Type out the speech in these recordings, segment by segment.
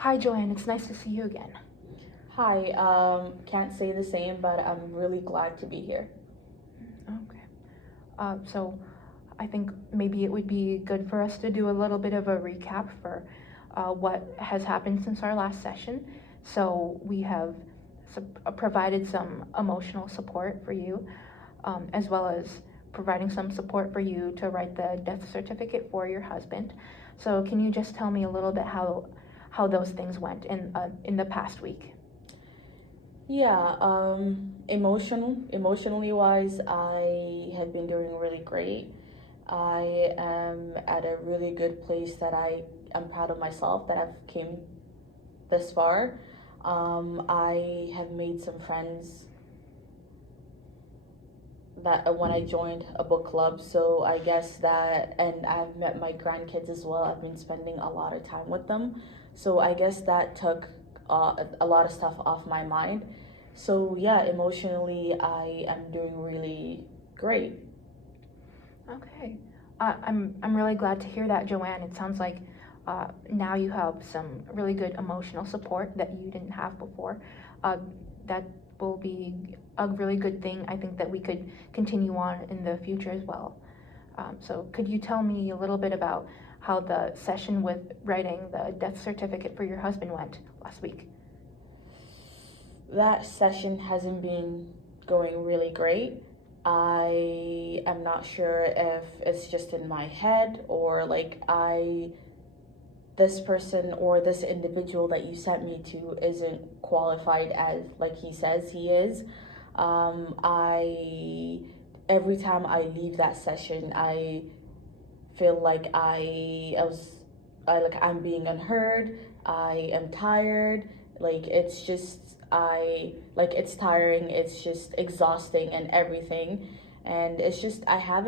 Hi, Joanne. It's nice to see you again. Hi, can't say the same, but I'm really glad to be here. Okay. So I think maybe it would be good for us to do a little bit of a recap for what has happened since our last session. So we have provided some emotional support for you, as well as providing some support for you to write the death certificate for your husband. So can you just tell me a little bit how those things went in the past week? Yeah, emotionally wise, I have been doing really great. I am at a really good place that I am proud of myself that I've came this far. I have made some friends that when I joined a book club, so I guess that, and I've met my grandkids as well. I've been spending a lot of time with them, so I guess that took a lot of stuff off my mind. So yeah, emotionally, I am doing really great. Okay. I'm really glad to hear that, Joanne. It sounds like now you have some really good emotional support that you didn't have before. Uh, that will be a really good thing. I think that we could continue on in the future as well. So could you tell me a little bit about how the session with writing the death certificate for your husband went last week? That session hasn't been going really great. I am not sure if it's just in my head or like this person or this individual that you sent me to isn't qualified as like he says he is. I Every time I leave that session, I feel like I'm being unheard. I am tired. Like it's just I like it's tiring. It's just exhausting and everything, and it's just I have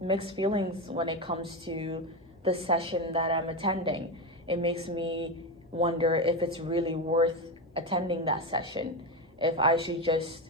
mixed feelings when it comes to the session that I'm attending. It makes me wonder if it's really worth attending that session. If I should just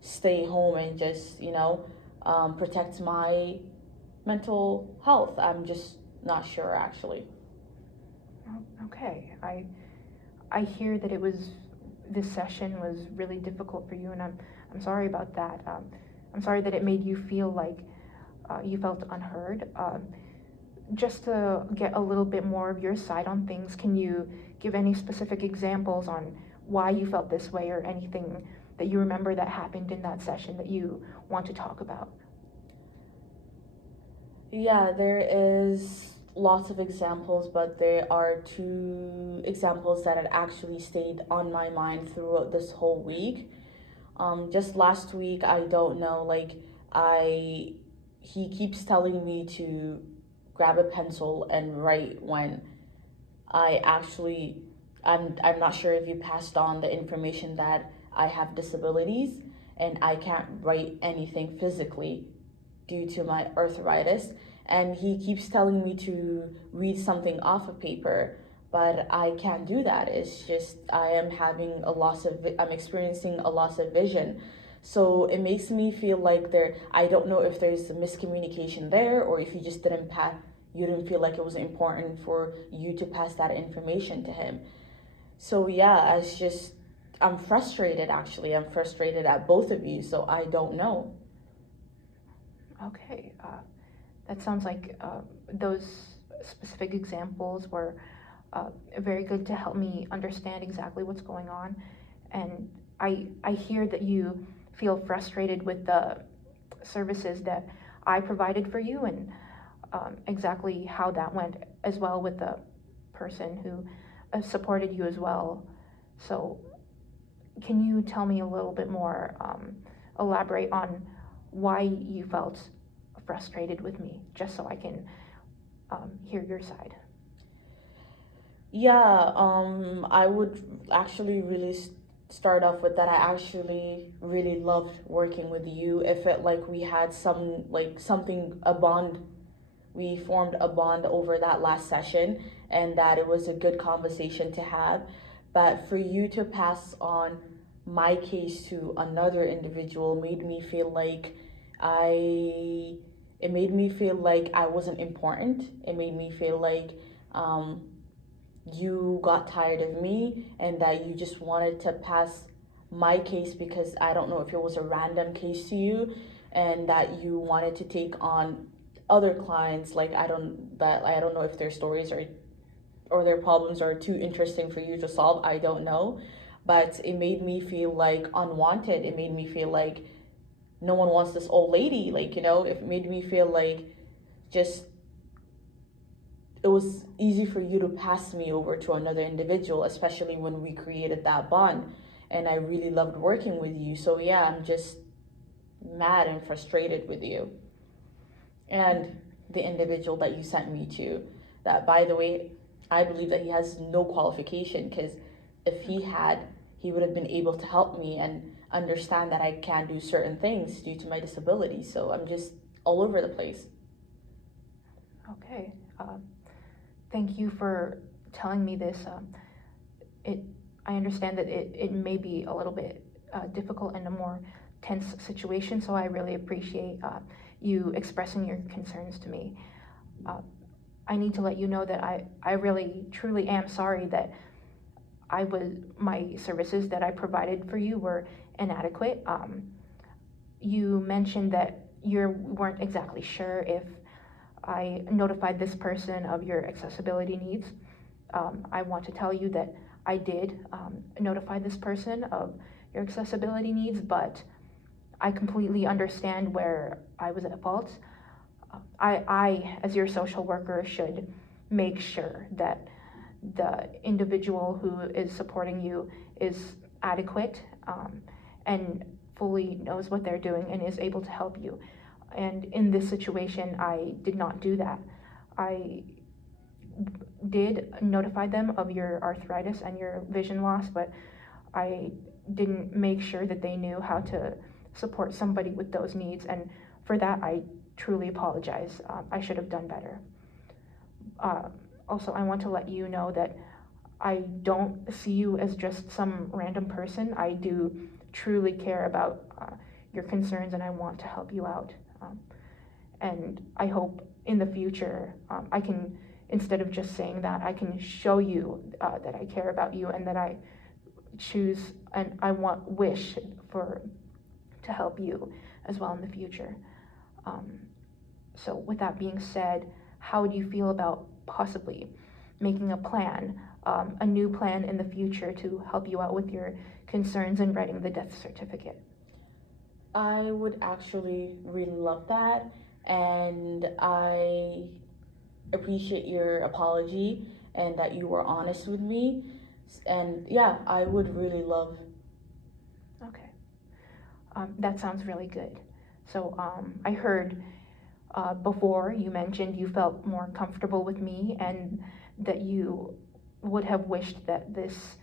stay home and just protect my mental health. I'm just not sure actually. Oh, okay. I hear that this session was really difficult for you, and I'm sorry about that. I'm sorry that it made you feel like you felt unheard. Just to get a little bit more of your side on things, can you give any specific examples on why you felt this way, or anything that you remember that happened in that session that you want to talk about? Yeah, there is lots of examples, but there are two examples that had actually stayed on my mind throughout this whole week. Just last week, I don't know, like I he keeps telling me to grab a pencil and write when I actually I'm not sure if you passed on the information that I have disabilities and I can't write anything physically due to my arthritis, and he keeps telling me to read something off of paper, but I can't do that. It's just I'm experiencing a loss of vision. So it makes me feel like I don't know if there's a miscommunication there or if you didn't feel like it was important for you to pass that information to him. So yeah, I'm frustrated actually. I'm frustrated at both of you, so I don't know. Okay, that sounds like those specific examples were very good to help me understand exactly what's going on. And I hear that you feel frustrated with the services that I provided for you, and exactly how that went as well with the person who supported you as well. So, can you tell me a little bit more, elaborate on why you felt frustrated with me, just so I can hear your side? Yeah, I would actually start off with that. I actually really loved working with you. It felt like we had a bond. We formed a bond over that last session, and that it was a good conversation to have. But for you to pass on my case to another individual made me feel like I, it made me feel like I wasn't important. It made me feel like, um, you got tired of me and that you just wanted to pass my case because I don't know if it was a random case to you, and that you wanted to take on other clients. Like I don't know if their stories are or their problems are too interesting for you to solve. I don't know. But it made me feel like unwanted. It made me feel like no one wants this old lady. Like, it made me feel like just it was easy for you to pass me over to another individual, especially when we created that bond. And I really loved working with you. So, yeah, I'm just mad and frustrated with you and the individual that you sent me to. That, by the way, I believe that he has no qualification, because if he had, he would have been able to help me and understand that I can't do certain things due to my disability. So I'm just all over the place. Okay. Thank you for telling me this. I understand that it may be a little bit difficult and a more tense situation, so I really appreciate you expressing your concerns to me. I need to let you know that I really, truly am sorry that my services that I provided for you were inadequate. You mentioned that you weren't exactly sure if I notified this person of your accessibility needs. I want to tell you that I did notify this person of your accessibility needs, but I completely understand where I was at fault. I, as your social worker, should make sure that the individual who is supporting you is adequate and fully knows what they're doing and is able to help you. And in this situation, I did not do that. I did notify them of your arthritis and your vision loss, but I didn't make sure that they knew how to support somebody with those needs, and for that I truly apologize. I should have done better. Also, I want to let you know that I don't see you as just some random person. I do truly care about your concerns, and I want to help you out. And I hope in the future I can, instead of just saying that, I can show you that I care about you and that I choose and wish to help you as well in the future. So with that being said, how do you feel about possibly making a new plan in the future to help you out with your concerns and writing the death certificate? I would actually really love that, and I appreciate your apology and that you were honest with me. And yeah, I would really love. Okay. That sounds really good. So I heard before you mentioned you felt more comfortable with me and that you would have wished that this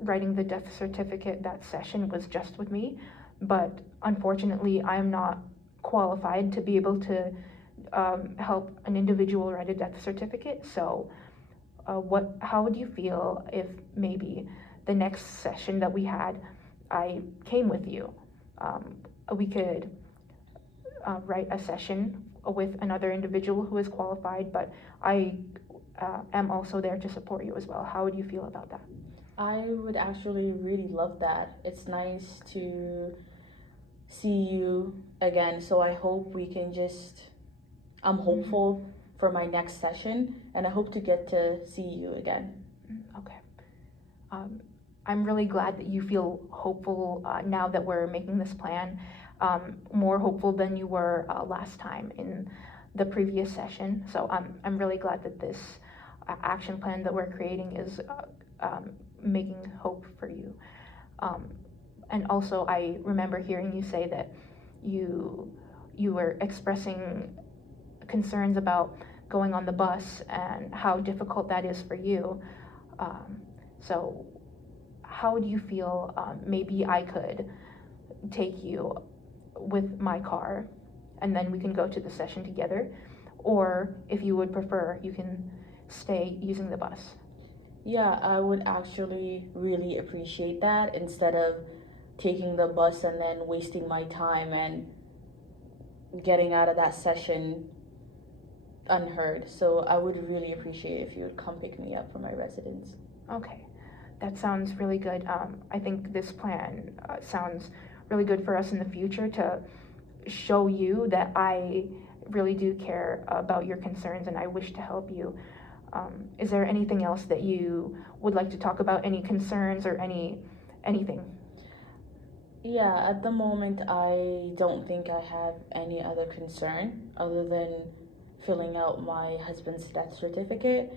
writing the death certificate, that session was just with me, but unfortunately I'm not qualified to be able to help an individual write a death certificate. So how would you feel if maybe the next session that we had, I came with you? We could write a session with another individual who is qualified, but I am also there to support you as well. How would you feel about that? I would actually really love that. It's nice to see you again, so I hope we can just. I'm hopeful for my next session, and I hope to get to see you again. Okay. I'm really glad that you feel hopeful now that we're making this plan, more hopeful than you were last time in the previous session. So I'm really glad that this action plan that we're creating is making hope for you. And also, I remember hearing you say that you were expressing concerns about going on the bus and how difficult that is for you. So how do you feel maybe I could take you with my car and then we can go to the session together, or if you would prefer, you can stay using the bus? Yeah, I would actually really appreciate that, instead of taking the bus and then wasting my time and getting out of that session unheard. So I would really appreciate if you would come pick me up from my residence. Okay, that sounds really good. I think this plan sounds really good for us in the future to show you that I really do care about your concerns and I wish to help you. Is there anything else that you would like to talk about? Any concerns or anything? Yeah, at the moment, I don't think I have any other concern other than filling out my husband's death certificate.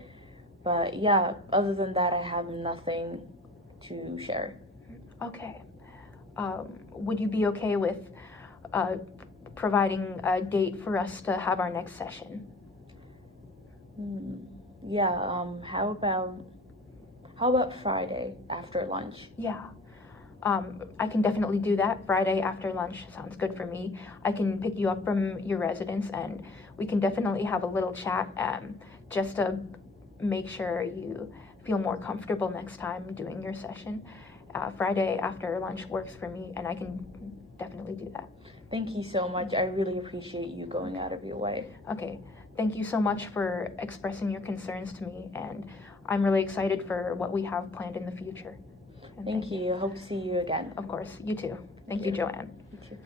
But yeah, other than that, I have nothing to share. Okay. Would you be okay with uh, providing a date for us to have our next session? Hmm. Yeah, how about Friday after lunch? Yeah. I can definitely do that. Friday after lunch sounds good for me. I can pick you up from your residence and we can definitely have a little chat just to make sure you feel more comfortable next time doing your session. Friday after lunch works for me and I can definitely do that. Thank you so much. I really appreciate you going out of your way. Okay, thank you so much for expressing your concerns to me and I'm really excited for what we have planned in the future. And Thank you. Hope to see you again. Of course, you too. Thank you, you. Joanne. You too.